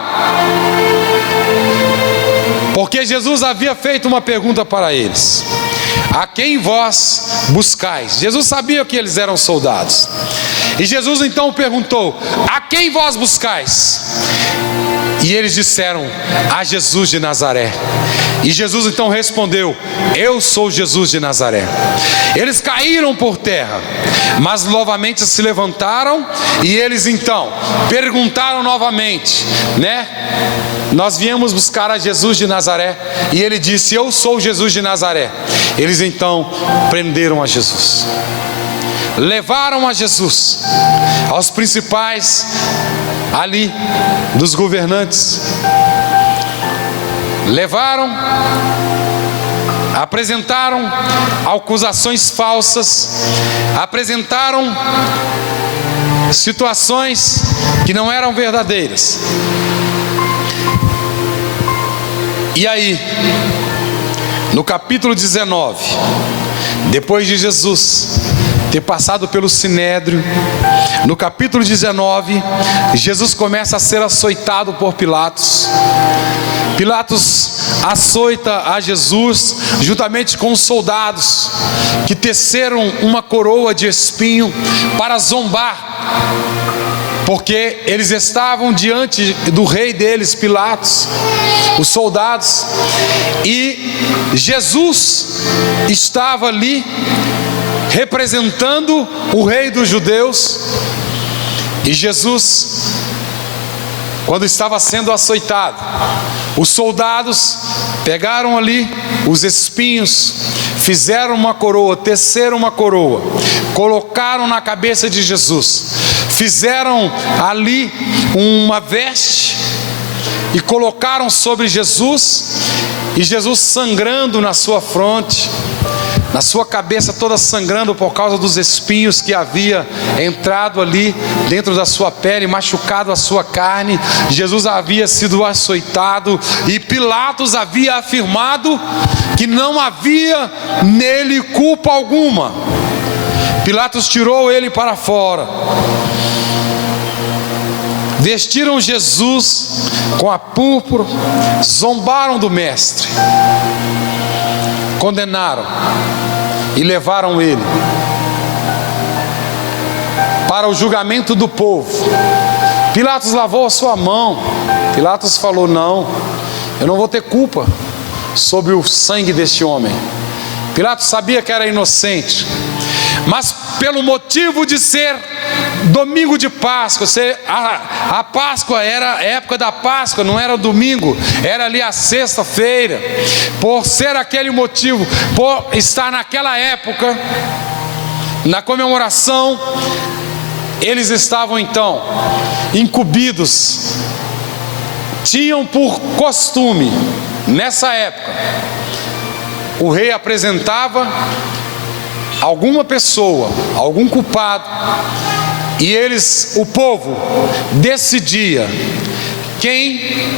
porque Jesus havia feito uma pergunta para eles. a quem vós buscais? Jesus sabia que eles eram soldados. E Jesus então perguntou: a quem vós buscais? E eles disseram: a Jesus de Nazaré. E Jesus então respondeu: eu sou Jesus de Nazaré. Eles caíram por terra, mas novamente se levantaram, e eles então perguntaram novamente, né? Nós viemos buscar a Jesus de Nazaré. E ele disse: eu sou Jesus de Nazaré. Eles então prenderam a Jesus, levaram a Jesus aos principais ali dos governantes, levaram, apresentaram acusações falsas, apresentaram situações que não eram verdadeiras. E aí, no capítulo 19, depois de Jesus ter passado pelo Sinédrio, no capítulo 19, Jesus começa a ser açoitado por Pilatos. Pilatos açoita a Jesus juntamente com os soldados que teceram uma coroa de espinho para zombar, porque eles estavam diante do rei deles, Pilatos, os soldados, e Jesus estava ali representando o rei dos judeus. E Jesus, quando estava sendo açoitado, os soldados pegaram ali os espinhos, fizeram uma coroa, teceram uma coroa, colocaram na cabeça de Jesus, fizeram ali uma veste e colocaram sobre Jesus, e Jesus sangrando na sua fronte, na sua cabeça toda sangrando por causa dos espinhos que havia entrado ali dentro da sua pele, machucado a sua carne. Jesus havia sido açoitado, e Pilatos havia afirmado que não havia nele culpa alguma. Pilatos tirou ele para fora, vestiram Jesus com a púrpura, zombaram do mestre, condenaram e levaram ele para o julgamento do povo. Pilatos lavou a sua mão. Pilatos falou: não, eu não vou ter culpa sobre o sangue deste homem. Pilatos sabia que era inocente, mas pelo motivo de ser domingo de Páscoa, a Páscoa era a época da Páscoa, não era domingo, era ali a sexta-feira. Por ser aquele motivo, por estar naquela época, na comemoração, eles estavam então incumbidos. Tinham por costume, nessa época, o rei apresentava alguma pessoa, algum culpado, e eles, o povo, decidia quem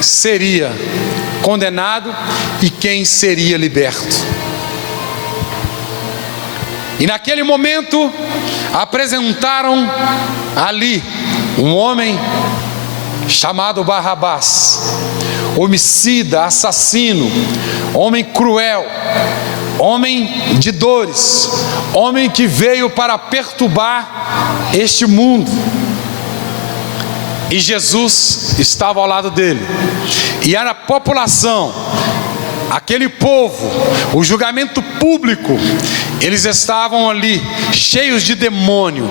seria condenado e quem seria liberto. E naquele momento apresentaram ali um homem chamado Barrabás, homicida, assassino, homem cruel, homem de dores, homem que veio para perturbar este mundo. E Jesus estava ao lado dele, e era a população, aquele povo, o julgamento público, eles estavam ali cheios de demônio,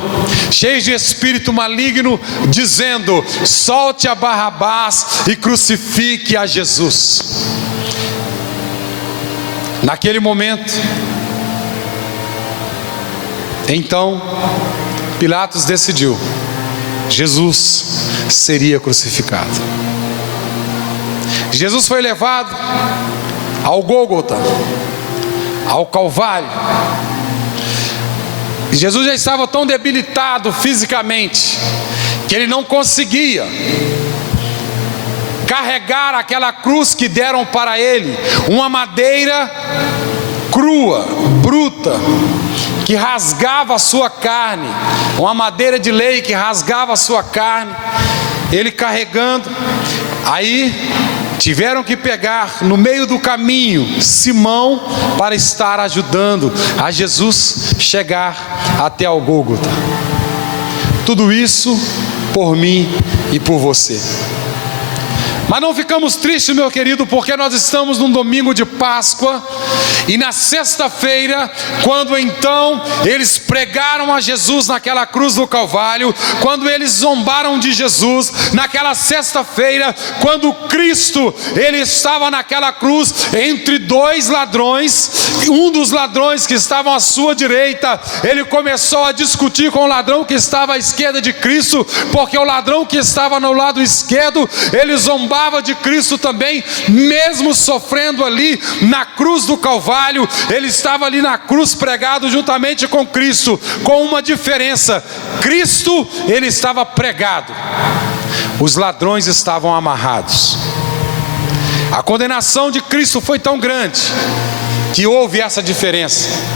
cheios de espírito maligno, dizendo: solte a Barrabás e crucifique a Jesus. Naquele momento, então, Pilatos decidiu: Jesus seria crucificado. Jesus foi levado ao Gólgota, ao Calvário. Jesus já estava tão debilitado fisicamente que ele não conseguia carregar aquela cruz que deram para ele, uma madeira crua, bruta, que rasgava a sua carne, uma madeira de lei que rasgava a sua carne. Ele carregando, aí tiveram que pegar no meio do caminho Simão para estar ajudando a Jesus chegar até o Gólgota. Tudo isso por mim e por você. Mas não ficamos tristes, meu querido, porque nós estamos num domingo de Páscoa, e na sexta-feira, quando então eles pregaram a Jesus naquela cruz do Calvário, quando eles zombaram de Jesus, naquela sexta-feira, quando Cristo, ele estava naquela cruz, entre dois ladrões, um dos ladrões que estavam à sua direita, ele começou a discutir com o ladrão que estava à esquerda de Cristo, porque o ladrão que estava no lado esquerdo, ele zombava de Cristo também, mesmo sofrendo ali na cruz do Calvário. Ele estava ali na cruz pregado juntamente com Cristo, com uma diferença: Cristo, ele estava pregado, os ladrões estavam amarrados. A condenação de Cristo foi tão grande que houve essa diferença.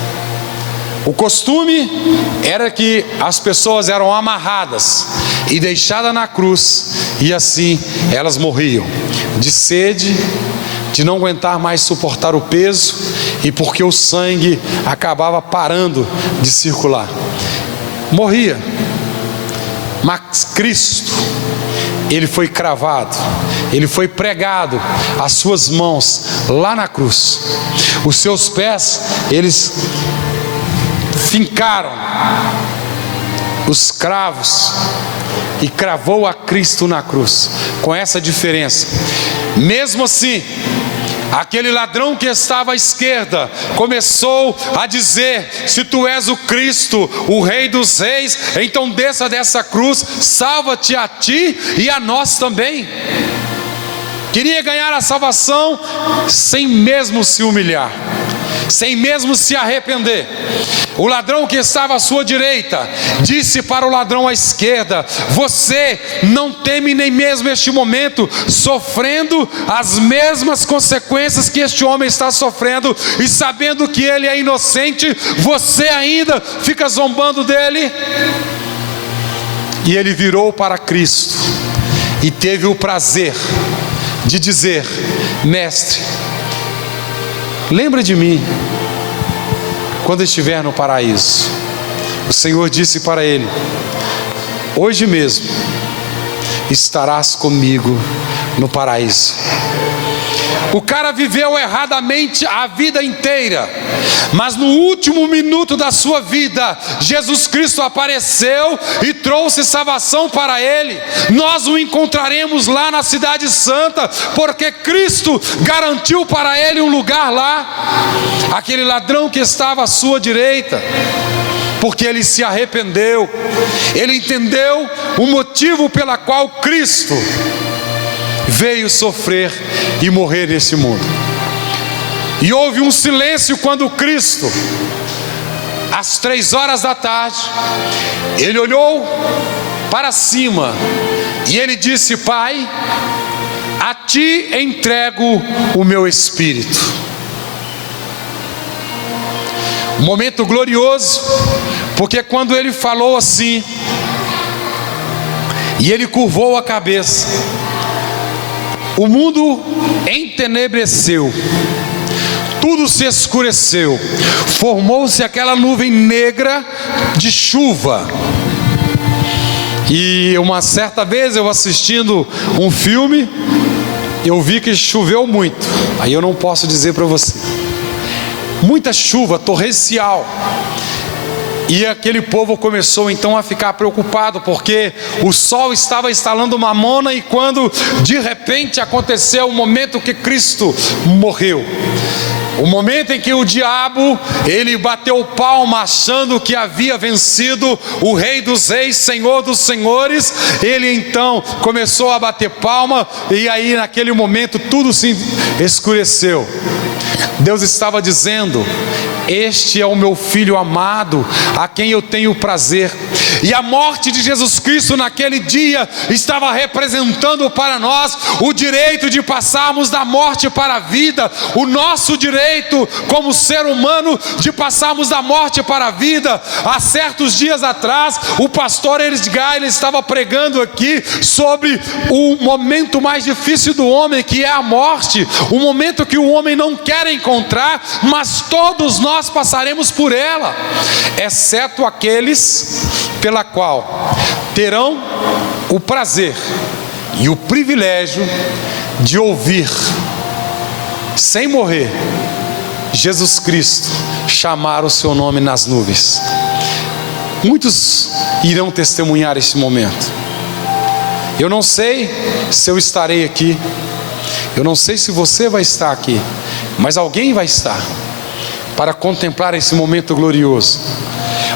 O costume era que as pessoas eram amarradas e deixadas na cruz, e assim elas morriam de sede, de não aguentar mais suportar o peso, e porque o sangue acabava parando de circular, morria. Mas Cristo, ele foi cravado, ele foi pregado, as suas mãos lá na cruz, os seus pés, eles fincaram os cravos e cravou a Cristo na cruz. Com essa diferença, mesmo assim, aquele ladrão que estava à esquerda começou a dizer: se tu és o Cristo, o Rei dos Reis, então desça dessa cruz, salva-te a ti e a nós também. Queria ganhar a salvação sem mesmo se humilhar, sem mesmo se arrepender. O ladrão que estava à sua direita disse para o ladrão à esquerda: você não teme nem mesmo este momento, sofrendo as mesmas consequências que este homem está sofrendo, e sabendo que ele é inocente, você ainda fica zombando dele? E ele virou para Cristo e teve o prazer de dizer: mestre, lembra de mim quando estiver no paraíso. O Senhor disse para ele: hoje mesmo estarás comigo no paraíso. O cara viveu erradamente a vida inteira, mas no último minuto da sua vida, Jesus Cristo apareceu e trouxe salvação para ele. Nós o encontraremos lá na Cidade Santa, porque Cristo garantiu para ele um lugar lá. Aquele ladrão que estava à sua direita, porque ele se arrependeu, ele entendeu o motivo pela qual Cristo veio sofrer e morrer nesse mundo. E houve um silêncio quando Cristo, às 3 da tarde, ele olhou para cima e ele disse: Pai, a ti entrego o meu espírito. Um momento glorioso, porque quando ele falou assim, e ele curvou a cabeça, o mundo entenebreceu, tudo se escureceu, formou-se aquela nuvem negra de chuva. E uma certa vez eu assistindo um filme, eu vi que choveu muito. Aí eu não posso dizer para você, muita chuva torrencial. E aquele povo começou então a ficar preocupado, porque o sol estava instalando mamona, e quando de repente aconteceu o momento que Cristo morreu, o momento em que o diabo, ele bateu palma achando que havia vencido o Rei dos Reis, Senhor dos Senhores, ele então começou a bater palma, e aí naquele momento tudo se escureceu. Deus estava dizendo: este é o meu Filho amado, a quem eu tenho prazer. E a morte de Jesus Cristo naquele dia estava representando para nós o direito de passarmos da morte para a vida, o nosso direito como ser humano de passarmos da morte para a vida. Há certos dias atrás, o pastor Edgar, ele estava pregando aqui sobre o momento mais difícil do homem, que é a morte, o momento que o homem não quer encontrar, mas todos nós passaremos por ela, exceto aqueles pela qual terão o prazer e o privilégio de ouvir, sem morrer, Jesus Cristo chamar o seu nome nas nuvens. Muitos irão testemunhar esse momento. Eu não sei se eu estarei aqui, eu não sei se você vai estar aqui, mas alguém vai estar para contemplar esse momento glorioso.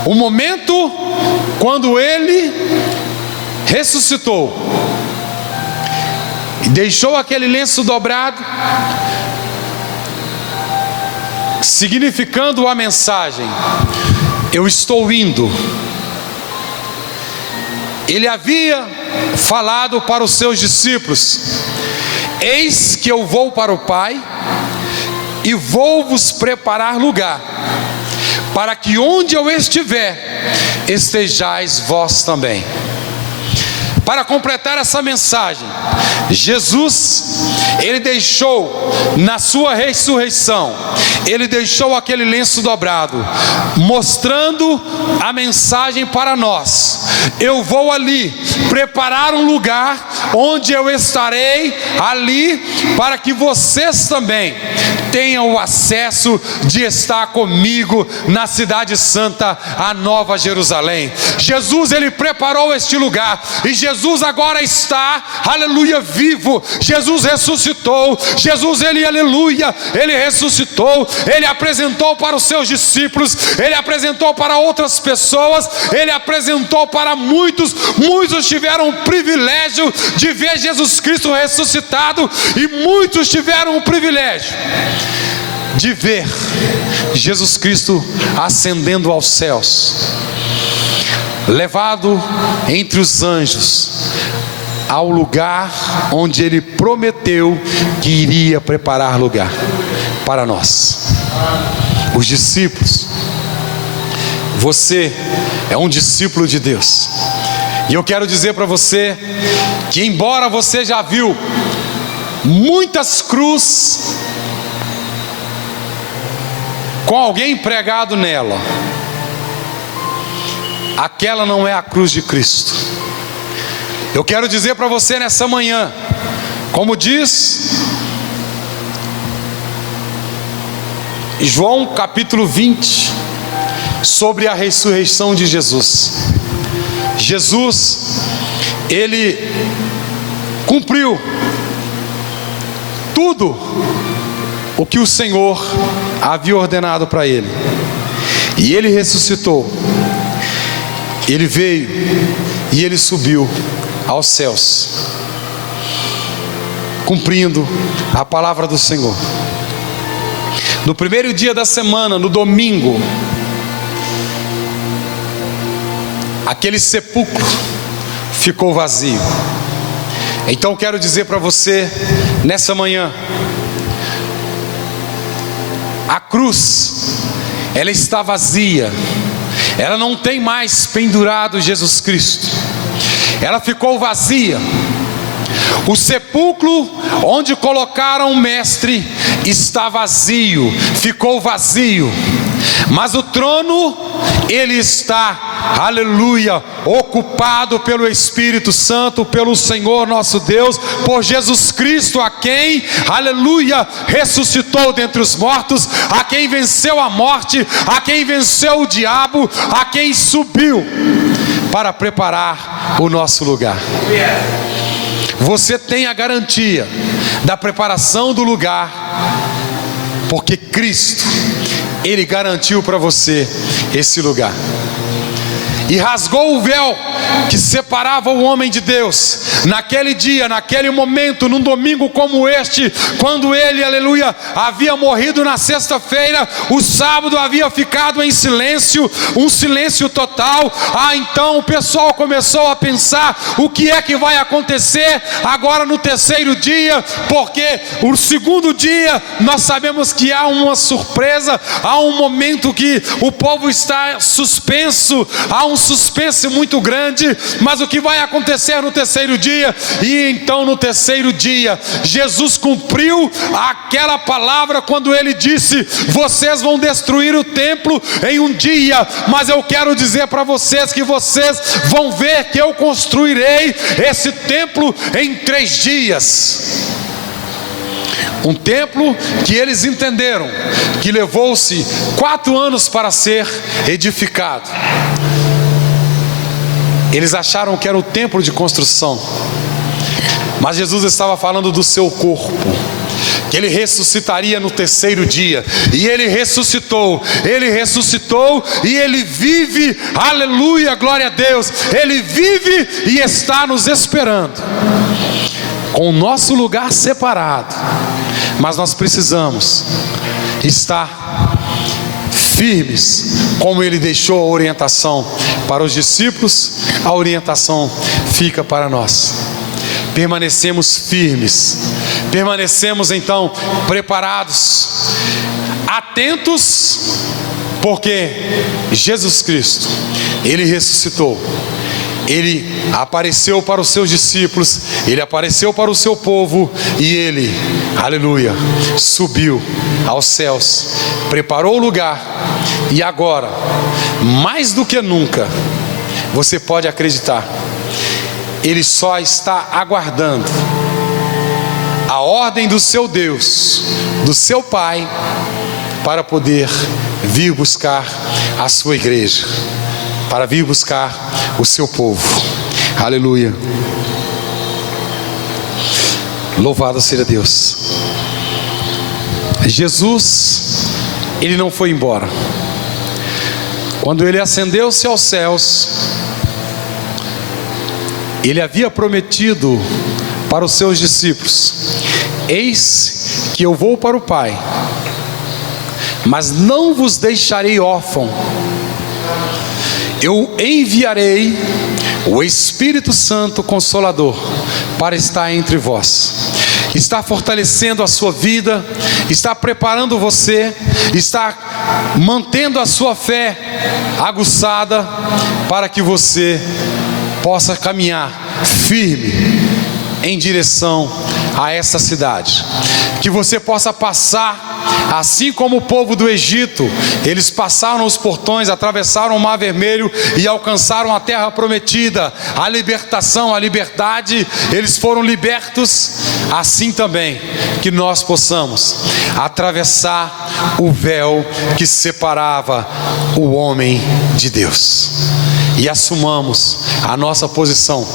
O momento quando Ele ressuscitou e deixou aquele lenço dobrado, significando a mensagem: eu estou indo. Ele havia falado para os seus discípulos: eis que eu vou para o Pai e vou vos preparar lugar, para que onde eu estiver, estejais vós também. Para completar essa mensagem, Jesus, Ele deixou na sua ressurreição, Ele deixou aquele lenço dobrado, mostrando a mensagem para nós: eu vou ali preparar um lugar onde eu estarei ali, para que vocês também tenham o acesso de estar comigo na cidade santa, a Nova Jerusalém. Jesus, Ele preparou este lugar, e Jesus agora está, aleluia, vivo. Jesus ressuscitou. Jesus, Ele, aleluia, Ele ressuscitou. Ele apresentou para os seus discípulos, Ele apresentou para outras pessoas, Ele apresentou para muitos. Muitos tiveram o privilégio de ver Jesus Cristo ressuscitado, e muitos tiveram o privilégio de ver Jesus Cristo ascendendo aos céus, levado entre os anjos ao lugar onde Ele prometeu que iria preparar lugar para nós, os discípulos. Você é um discípulo de Deus, e eu quero dizer para você que, embora você já viu muitas cruzes com alguém pregado nela, aquela não é a cruz de Cristo. Eu quero dizer para você nessa manhã, como diz João capítulo 20, sobre a ressurreição de Jesus. Jesus, Ele cumpriu tudo o que o Senhor havia ordenado para Ele, e Ele ressuscitou. Ele veio e Ele subiu aos céus, cumprindo a palavra do Senhor. No primeiro dia da semana, no domingo, aquele sepulcro ficou vazio. Então quero dizer para você nessa manhã: a cruz, ela está vazia. Ela não tem mais pendurado Jesus Cristo. Ela ficou vazia. O sepulcro onde colocaram o mestre está vazio, ficou vazio. Mas o trono, ele está, aleluia, ocupado pelo Espírito Santo, pelo Senhor nosso Deus, por Jesus Cristo, a quem, aleluia, ressuscitou dentre os mortos, a quem venceu a morte, a quem venceu o diabo, a quem subiu para preparar o nosso lugar. Você tem a garantia da preparação do lugar, porque Cristo, Ele garantiu para você esse lugar. e rasgou o véu que separava o homem de Deus. Naquele dia, naquele momento, num domingo como este, quando ele, aleluia, havia morrido na sexta-feira, o sábado havia ficado em silêncio, um silêncio total. Então o pessoal começou a pensar: o que é que vai acontecer agora no terceiro dia? Porque o segundo dia nós sabemos que há uma surpresa, há um momento que o povo está suspenso, há um suspense muito grande. Mas o que vai acontecer no terceiro dia? E então no terceiro dia Jesus cumpriu aquela palavra quando ele disse: vocês vão destruir o templo em um dia, mas eu quero dizer para vocês que vocês vão ver que eu construirei esse templo em 3 dias. Um templo que eles entenderam que levou-se 4 anos para ser edificado. Eles acharam que era o templo de construção, mas Jesus estava falando do seu corpo, que ele ressuscitaria no terceiro dia. E ele ressuscitou e ele vive, aleluia, glória a Deus. Ele vive e está nos esperando, com o nosso lugar separado. Mas nós precisamos estar firmes, como ele deixou a orientação para os discípulos, a orientação fica para nós. Permanecemos firmes, permanecemos então preparados, atentos, porque Jesus Cristo, ele ressuscitou. Ele apareceu para os seus discípulos, ele apareceu para o seu povo, e ele, aleluia, subiu aos céus, preparou o lugar. E agora, mais do que nunca, você pode acreditar, ele só está aguardando a ordem do seu Deus, do seu Pai, para poder vir buscar a sua igreja, para vir buscar o seu povo. Aleluia. Louvado seja Deus. Jesus, ele não foi embora. Quando ele ascendeu-se aos céus, ele havia prometido para os seus discípulos: eis que eu vou para o Pai, mas não vos deixarei órfão. Eu enviarei o Espírito Santo Consolador para estar entre vós. Está fortalecendo a sua vida, está preparando você, está mantendo a sua fé aguçada, para que você possa caminhar firme em direção a essa cidade. Que você possa passar, assim como o povo do Egito, eles passaram os portões, atravessaram o Mar Vermelho e alcançaram a terra prometida, a libertação, a liberdade, eles foram libertos. Assim também que nós possamos atravessar o véu que separava o homem de Deus, e assumamos a nossa posição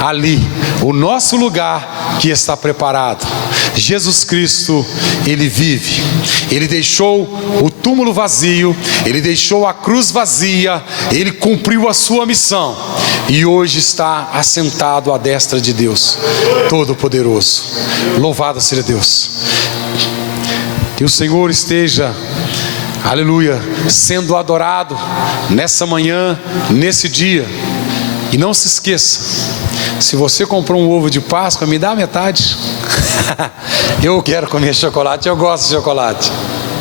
ali, o nosso lugar que está preparado. Jesus Cristo, ele vive, ele deixou o túmulo vazio, ele deixou a cruz vazia, ele cumpriu a sua missão e hoje está assentado à destra de Deus Todo-Poderoso. Louvado seja Deus. Que o Senhor esteja, aleluia, sendo adorado nessa manhã, nesse dia. E não se esqueça, se você comprou um ovo de Páscoa, me dá metade. Eu quero comer chocolate, eu gosto de chocolate.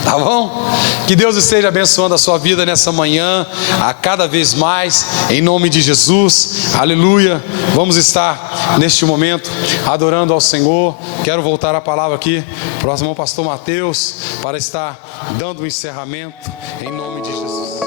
Tá bom? Que Deus esteja abençoando a sua vida nessa manhã, a cada vez mais, em nome de Jesus. Aleluia. Vamos estar neste momento adorando ao Senhor. Quero voltar a palavra aqui para o irmão pastor Mateus, para estar dando o encerramento em nome de Jesus.